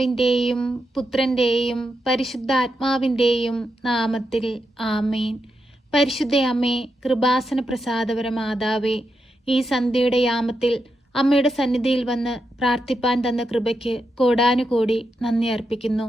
പിതാവിന്റെയും പുത്രന്റെയും പരിശുദ്ധാത്മാവിന്റെയും നാമത്തിൽ ആമേൻ. പരിശുദ്ധ അമ്മേ കൃപാസന പ്രസാദപര മാതാവേ ഈ സന്ധ്യയുടെ യാമത്തിൽ അമ്മയുടെ സന്നിധിയിൽ വന്ന് പ്രാർത്ഥിപ്പാൻ തന്ന കൃപയ്ക്ക് കോടാനുകോടി നന്ദി അർപ്പിക്കുന്നു.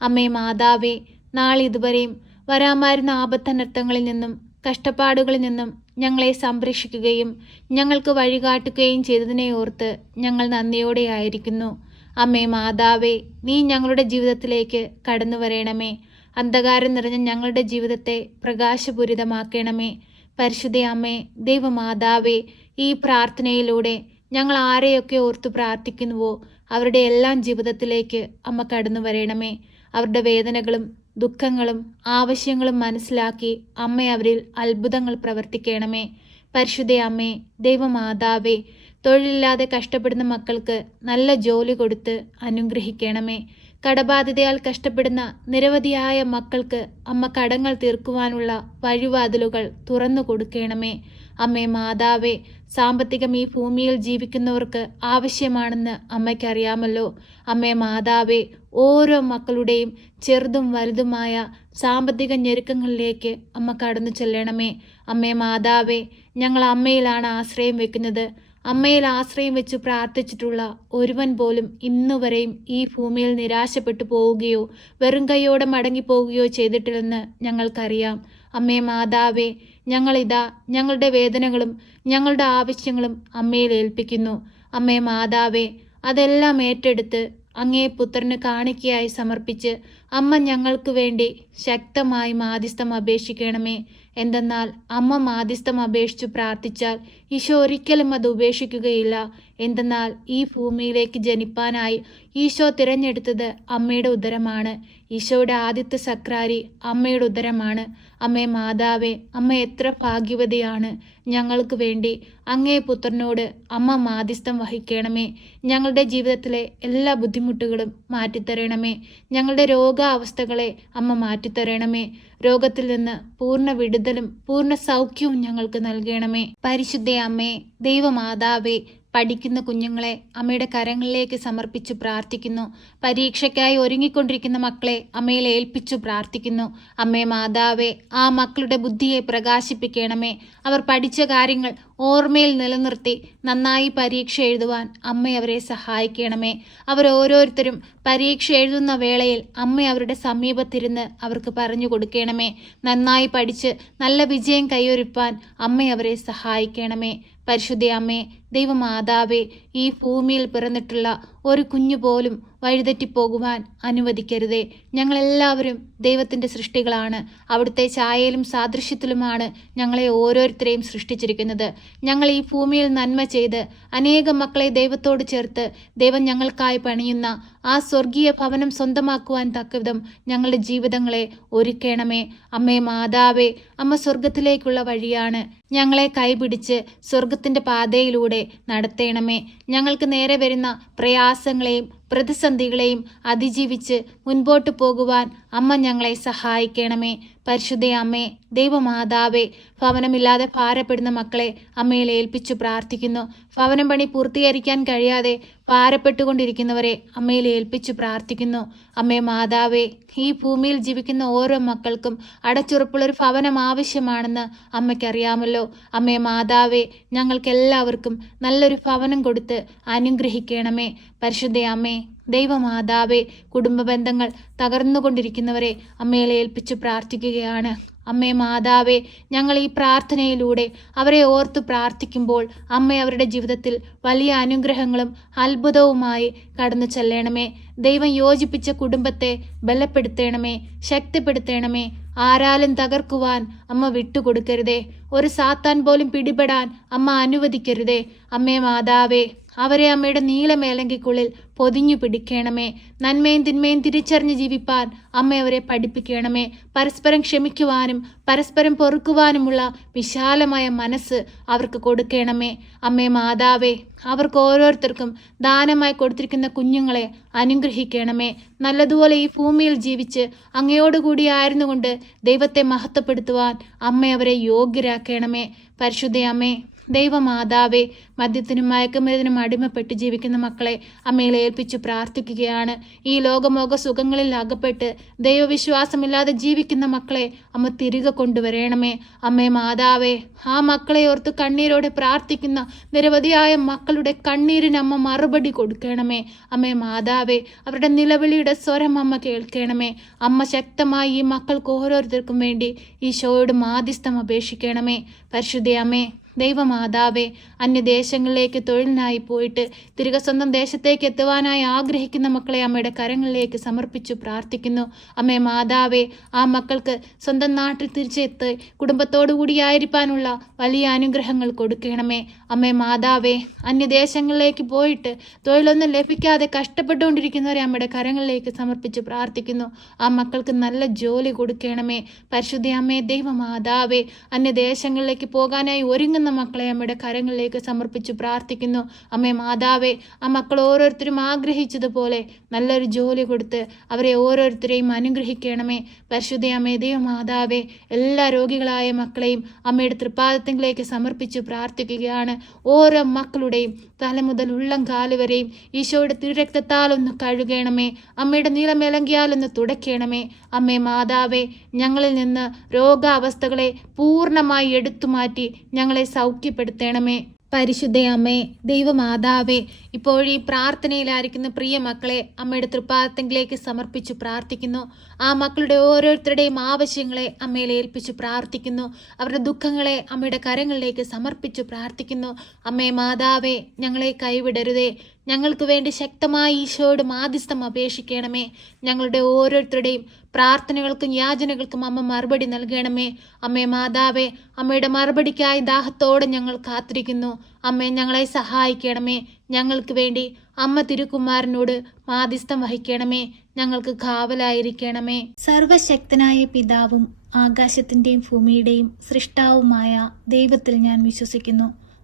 അമ്മേ മാതാവേ നാളെ ഇതുവരെയും വരാമായിരുന്ന ആപത്തനർത്ഥങ്ങളിൽ നിന്നും കഷ്ടപ്പാടുകളിൽ നിന്നും ഞങ്ങളെ സംരക്ഷിക്കുകയും ഞങ്ങൾക്ക് വഴികാട്ടുകയും ചെയ്തതിനെ ഓർത്ത് ഞങ്ങൾ നന്ദിയോടെ ആയിരിക്കുന്നു അമ്മേ മാതാവേ നീ ഞങ്ങളുടെ ജീവിതത്തിലേക്ക് കടന്നു വരേണമേ. അന്ധകാരം നിറഞ്ഞ ഞങ്ങളുടെ ജീവിതത്തെ പ്രകാശപൂരിതമാക്കണമേ. പരിശുദ്ധ അമ്മേ ദൈവമാതാവേ ഈ പ്രാർത്ഥനയിലൂടെ ഞങ്ങൾ ആരെയൊക്കെ ഓർത്തു പ്രാർത്ഥിക്കുന്നുവോ അവരുടെ എല്ലാം ജീവിതത്തിലേക്ക് അമ്മ കടന്നു വരേണമേ. അവരുടെ വേദനകളും ദുഃഖങ്ങളും ആവശ്യങ്ങളും മനസ്സിലാക്കി അമ്മ അവരിൽ അത്ഭുതങ്ങൾ പ്രവർത്തിക്കണമേ. പരിശുദ്ധ അമ്മേ ദൈവമാതാവേ തൊഴിലില്ലാതെ കഷ്ടപ്പെടുന്ന മക്കൾക്ക് നല്ല ജോലി കൊടുത്ത് അനുഗ്രഹിക്കണമേ. കടബാധിതയാൽ കഷ്ടപ്പെടുന്ന നിരവധിയായ മക്കൾക്ക് അമ്മ കടങ്ങൾ തീർക്കുവാനുള്ള വഴിവാതിലുകൾ തുറന്നു കൊടുക്കണമേ. അമ്മേ മാതാവേ സാമ്പത്തികം ഈ ഭൂമിയിൽ ജീവിക്കുന്നവർക്ക് ആവശ്യമാണെന്ന് അമ്മയ്ക്കറിയാമല്ലോ. അമ്മേ മാതാവേ ഓരോ മക്കളുടെയും ചെറുതും വലുതുമായ സാമ്പത്തിക ഞെരുക്കങ്ങളിലേക്ക് അമ്മ കടന്നു ചെല്ലണമേ. അമ്മേ മാതാവേ ഞങ്ങൾ അമ്മയിലാണ് ആശ്രയം വെക്കുന്നത്. അമ്മയിൽ ആശ്രയം വെച്ച് പ്രാർത്ഥിച്ചിട്ടുള്ള ഒരുവൻ പോലും ഇന്നുവരെയും ഈ ഭൂമിയിൽ നിരാശപ്പെട്ടു പോവുകയോ വെറും കൈയോടെ മടങ്ങിപ്പോവുകയോ ചെയ്തിട്ടില്ലെന്ന് ഞങ്ങൾക്കറിയാം. അമ്മേ മാതാവേ ഞങ്ങളിതാ ഞങ്ങളുടെ വേദനകളും ഞങ്ങളുടെ ആവശ്യങ്ങളും അമ്മയിൽ ഏൽപ്പിക്കുന്നു. അമ്മേ മാതാവേ അതെല്ലാം ഏറ്റെടുത്ത് അങ്ങേ പുത്രന് കാണിക്കയായി സമർപ്പിച്ച് അമ്മ ഞങ്ങൾക്ക് വേണ്ടി ശക്തമായി മാധ്യസ്ഥം അപേക്ഷിക്കണമേ. എന്തെന്നാൽ അമ്മ മാധ്യസ്ഥം അപേക്ഷിച്ചു പ്രാർത്ഥിച്ചാൽ ഈശോ ഒരിക്കലും അത് ഉപേക്ഷിക്കുകയില്ല. എന്തെന്നാൽ ഈ ഭൂമിയിലേക്ക് ജനിപ്പാനായി ഈശോ തിരഞ്ഞെടുത്തത് അമ്മയുടെ ഉദരമാണ്. ഈശോയുടെ ആദ്യത്തെ സക്രാരി അമ്മയുടെ ഉദരമാണ്. അമ്മേ മാതാവേ അമ്മ എത്ര ഭാഗ്യവതിയാണ്. ഞങ്ങൾക്ക് വേണ്ടി അങ്ങേ പുത്രനോട് അമ്മ മാധ്യസ്ഥം വഹിക്കണമേ. ഞങ്ങളുടെ ജീവിതത്തിലെ എല്ലാ ബുദ്ധിമുട്ടുകളും മാറ്റിത്തരണമേ. ഞങ്ങളുടെ രോഗാവസ്ഥകളെ അമ്മ മാറ്റിത്തരണമേ. രോഗത്തിൽ നിന്ന് പൂർണ വിടുതലും പൂർണ സൗഖ്യവും ഞങ്ങൾക്ക് നൽകണമേ. പരിശുദ്ധ അമ്മേ ദൈവമാതാവേ പഠിക്കുന്ന കുഞ്ഞുങ്ങളെ അമ്മയുടെ കരങ്ങളിലേക്ക് സമർപ്പിച്ചു പ്രാർത്ഥിക്കുന്നു. പരീക്ഷയ്ക്കായി ഒരുങ്ങിക്കൊണ്ടിരിക്കുന്ന മക്കളെ അമ്മയിൽ ഏൽപ്പിച്ചു പ്രാർത്ഥിക്കുന്നു. അമ്മേ മാതാവേ ആ മക്കളുടെ ബുദ്ധിയെ പ്രകാശിപ്പിക്കണമേ. അവർ പഠിച്ച കാര്യങ്ങൾ ഓർമ്മയിൽ നിലനിർത്തി നന്നായി പരീക്ഷ എഴുതുവാൻ അമ്മ അവരെ സഹായിക്കണമേ. അവർ ഓരോരുത്തരും പരീക്ഷ എഴുതുന്ന വേളയിൽ അമ്മ അവരുടെ സമീപത്തിരുന്ന് അവർക്ക് പറഞ്ഞു കൊടുക്കണമേ. നന്നായി പഠിച്ച് നല്ല വിജയം കൈയൊരുപ്പാൻ അമ്മ അവരെ സഹായിക്കണമേ. പരിശുദ്ധ അമ്മേ ദൈവമാതാവേ ഈ ഭൂമിയിൽ പിറന്നിട്ടുള്ള ഒരു കുഞ്ഞു പോലും വഴിതെറ്റിപ്പോകുവാൻ അനുവദിക്കരുതേ. ഞങ്ങളെല്ലാവരും ദൈവത്തിന്റെ സൃഷ്ടികളാണ്. അവിടുത്തെ ഛായയിലും സാദൃശ്യത്തിലുമാണ് ഞങ്ങളെ ഓരോരുത്തരെയും സൃഷ്ടിച്ചിരിക്കുന്നത്. ഞങ്ങൾ ഈ ഭൂമിയിൽ നന്മ ചെയ്ത് അനേകം മക്കളെ ദൈവത്തോട് ചേർത്ത് ദൈവം ഞങ്ങൾക്കായി പണിയുന്ന ആ സ്വർഗീയ ഭവനം സ്വന്തമാക്കുവാൻ തക്കവിധം ഞങ്ങളുടെ ജീവിതങ്ങളെ ഒരുക്കണമേ. അമ്മേ മാതാവേ അമ്മ സ്വർഗത്തിലേക്കുള്ള വഴിയാണ് ഞങ്ങളെ കൈപിടിച്ച് സ്വർഗത്തിന്റെ പാതയിലൂടെ നടത്തേണമേ. ഞങ്ങൾക്ക് നേരെ വരുന്ന പ്രയാസങ്ങളെയും പ്രതിസന്ധികളെയും അതിജീവിച്ച് മുൻപോട്ട് പോകുവാൻ അമ്മ ഞങ്ങളെ സഹായിക്കണമേ. പരിശുദ്ധ അമ്മേ ദൈവമാതാവേ ഭവനമില്ലാതെ ഭാരപ്പെടുന്ന മക്കളെ അമ്മയിൽ ഏൽപ്പിച്ചു പ്രാർത്ഥിക്കുന്നു. ഭവനം പണി പൂർത്തീകരിക്കാൻ കഴിയാതെ ഭാരപ്പെട്ടുകൊണ്ടിരിക്കുന്നവരെ അമ്മയിൽ ഏൽപ്പിച്ചു പ്രാർത്ഥിക്കുന്നു. അമ്മേ മാതാവേ ഈ ഭൂമിയിൽ ജീവിക്കുന്ന ഓരോ മക്കൾക്കും അടച്ചുറപ്പുള്ളൊരു ഭവനം ആവശ്യമാണെന്ന് അമ്മയ്ക്കറിയാമല്ലോ. അമ്മേ മാതാവേ ഞങ്ങൾക്കെല്ലാവർക്കും നല്ലൊരു ഭവനം കൊടുത്ത് അനുഗ്രഹിക്കണമേ. പരിശുദ്ധ അമ്മേ ദൈവമാതാവേ കുടുംബ ബന്ധങ്ങൾ തകർന്നുകൊണ്ടിരിക്കുന്നവരെ അമ്മയിൽ ഏൽപ്പിച്ചു പ്രാർത്ഥിക്കുകയാണ്. അമ്മേ മാതാവേ ഞങ്ങൾ ഈ പ്രാർത്ഥനയിലൂടെ അവരെ ഓർത്ത് പ്രാർത്ഥിക്കുമ്പോൾ അമ്മ അവരുടെ ജീവിതത്തിൽ വലിയ അനുഗ്രഹങ്ങളും അത്ഭുതവുമായി കടന്നു ചെല്ലണമേ. ദൈവം യോജിപ്പിച്ച കുടുംബത്തെ ബലപ്പെടുത്തണമേ ശക്തിപ്പെടുത്തണമേ. ആരാലും തകർക്കുവാൻ അമ്മ വിട്ടുകൊടുക്കരുതേ. ഒരു സാത്താൻ പോലും പിടിപെടാൻ അമ്മ അനുവദിക്കരുതേ. അമ്മേ മാതാവേ. അവരെ അമ്മയുടെ നീളമേലങ്കിക്കുള്ളിൽ പൊതിഞ്ഞു പിടിക്കണമേ. നന്മയും തിന്മയും തിരിച്ചറിഞ്ഞ് ജീവിപ്പാൻ അമ്മ അവരെ പഠിപ്പിക്കണമേ. പരസ്പരം ക്ഷമിക്കുവാനും പരസ്പരം പൊറുക്കുവാനുമുള്ള വിശാലമായ മനസ്സ് അവർക്ക് കൊടുക്കണമേ. അമ്മേ മാതാവേ അവർക്ക് ഓരോരുത്തർക്കും ദാനമായി കൊടുത്തിരിക്കുന്ന കുഞ്ഞുങ്ങളെ അനുഗ്രഹിക്കണമേ. നല്ലതുപോലെ ഈ ഭൂമിയിൽ ജീവിച്ച് അങ്ങയോടുകൂടി ആയിരുന്നുകൊണ്ട് ദൈവത്തെ മഹത്വപ്പെടുത്തുവാൻ അമ്മ അവരെ യോഗ്യരാക്കണമേ. പരിശുദ്ധ അമ്മേ ദൈവമാതാവേ മദ്യത്തിനും മയക്കുമരുന്നിനും അടിമപ്പെട്ട് ജീവിക്കുന്ന മക്കളെ അമ്മയിൽ ഏൽപ്പിച്ചു പ്രാർത്ഥിക്കുകയാണ്. ഈ ലോകമോക സുഖങ്ങളിൽ അകപ്പെട്ട് ദൈവവിശ്വാസമില്ലാതെ ജീവിക്കുന്ന മക്കളെ അമ്മ തിരികെ കൊണ്ടുവരണമേ. അമ്മേ മാതാവേ ആ മക്കളെ ഓർത്ത് കണ്ണീരോടെ പ്രാർത്ഥിക്കുന്ന നിരവധിയായ മക്കളുടെ കണ്ണീരിന് അമ്മ മറുപടി കൊടുക്കണമേ. അമ്മേ മാതാവേ അവരുടെ നിലവിളിയുടെ സ്വരം അമ്മ കേൾക്കണമേ. അമ്മ ശക്തമായി ഈ മക്കൾക്ക് ഓരോരുത്തർക്കും വേണ്ടി ഈശോയോട് മാധ്യസ്ഥം അപേക്ഷിക്കണമേ. പരിശുദ്ധ അമ്മേ ദൈവമാതാവേ അന്യദേശങ്ങളിലേക്ക് തൊഴിലിനായി പോയിട്ട് തിരികെ സ്വന്തം ദേശത്തേക്ക് എത്തുവാനായി ആഗ്രഹിക്കുന്ന മക്കളെ അമ്മയുടെ കരങ്ങളിലേക്ക് സമർപ്പിച്ചു പ്രാർത്ഥിക്കുന്നു. അമ്മേ മാതാവേ ആ മക്കൾക്ക് സ്വന്തം നാട്ടിൽ തിരിച്ചെത്ത് കുടുംബത്തോടു കൂടിയായിരിക്കാനുള്ള വലിയ അനുഗ്രഹങ്ങൾ കൊടുക്കണമേ. അമ്മേ മാതാവേ അന്യദേശങ്ങളിലേക്ക് പോയിട്ട് തൊഴിലൊന്നും ലഭിക്കാതെ കഷ്ടപ്പെട്ടുകൊണ്ടിരിക്കുന്നവരെ അമ്മയുടെ കരങ്ങളിലേക്ക് സമർപ്പിച്ച് പ്രാർത്ഥിക്കുന്നു. ആ മക്കൾക്ക് നല്ല ജോലി കൊടുക്കണമേ. പരിശുദ്ധ അമ്മേ ദൈവമാതാവേ അന്യദേശങ്ങളിലേക്ക് പോകാനായി ഒരുങ്ങുന്ന മക്കളെ അമ്മയുടെ കരങ്ങളിലേക്ക് സമർപ്പിച്ച് പ്രാർത്ഥിക്കുന്നു. അമ്മേ മാതാവേ ആ മക്കൾ ഓരോരുത്തരും ആഗ്രഹിച്ചതുപോലെ നല്ലൊരു ജോലി കൊടുത്ത് അവരെ ഓരോരുത്തരെയും അനുഗ്രഹിക്കണമേ. പരിശുദ്ധ അമ്മേ ദൈവമാതാവേ എല്ലാ രോഗികളായ മക്കളെയും അമ്മയുടെ തൃപ്പാദത്തിലേക്ക് സമർപ്പിച്ച് പ്രാർത്ഥിക്കുകയാണ്. ഓരോ മക്കളുടെയും തല മുതൽ ഉള്ളം കാൽ വരെയും ഈശോയുടെ തിരുരക്തത്താലൊന്ന് കഴുകണമേ. അമ്മയുടെ നീളമേലങ്കിയാലൊന്ന് തുടയ്ക്കണമേ. അമ്മേ മാതാവേ ഞങ്ങളിൽ നിന്ന് രോഗാവസ്ഥകളെ പൂർണമായി എടുത്തുമാറ്റി ഞങ്ങളെ സൗഖ്യപ്പെടുത്തണമേ. പരിശുദ്ധയമ്മേ ദൈവമാതാവേ ഇപ്പോഴീ പ്രാർത്ഥനയിലായിരിക്കുന്ന പ്രിയ മക്കളെ അമ്മയുടെ തൃപ്പാദത്തെങ്കിലേക്ക് സമർപ്പിച്ചു പ്രാർത്ഥിക്കുന്നു. ആ മക്കളുടെ ഓരോരുത്തരുടെയും ആവശ്യങ്ങളെ അമ്മയിൽ ഏൽപ്പിച്ചു പ്രാർത്ഥിക്കുന്നു. അവരുടെ ദുഃഖങ്ങളെ അമ്മയുടെ കരങ്ങളിലേക്ക് സമർപ്പിച്ചു പ്രാർത്ഥിക്കുന്നു. അമ്മേ മാതാവേ ഞങ്ങളെ കൈവിടരുതേ. ഞങ്ങൾക്ക് വേണ്ടി ശക്തമായി ഈശോയോട് മാധ്യസ്ഥം അപേക്ഷിക്കണമേ. ഞങ്ങളുടെ ഓരോരുത്തരുടെയും പ്രാർത്ഥനകൾക്കും യാചനകൾക്കും അമ്മ മറുപടി നൽകണമേ. അമ്മേ മാതാവേ അമ്മയുടെ മറുപടിക്കായി ദാഹത്തോടെ ഞങ്ങൾ കാത്തിരിക്കുന്നു. അമ്മേ ഞങ്ങളെ സഹായിക്കണമേ. ഞങ്ങൾക്ക് വേണ്ടി അമ്മ തിരുക്കുമാരനോട് മാധ്യസ്ഥം വഹിക്കണമേ. ഞങ്ങൾക്ക് കാവലായിരിക്കണമേ. സർവശക്തനായ പിതാവും ആകാശത്തിന്റെയും ഭൂമിയുടെയും സൃഷ്ടാവുമായ ദൈവത്തിൽ ഞാൻ വിശ്വസിക്കുന്നു.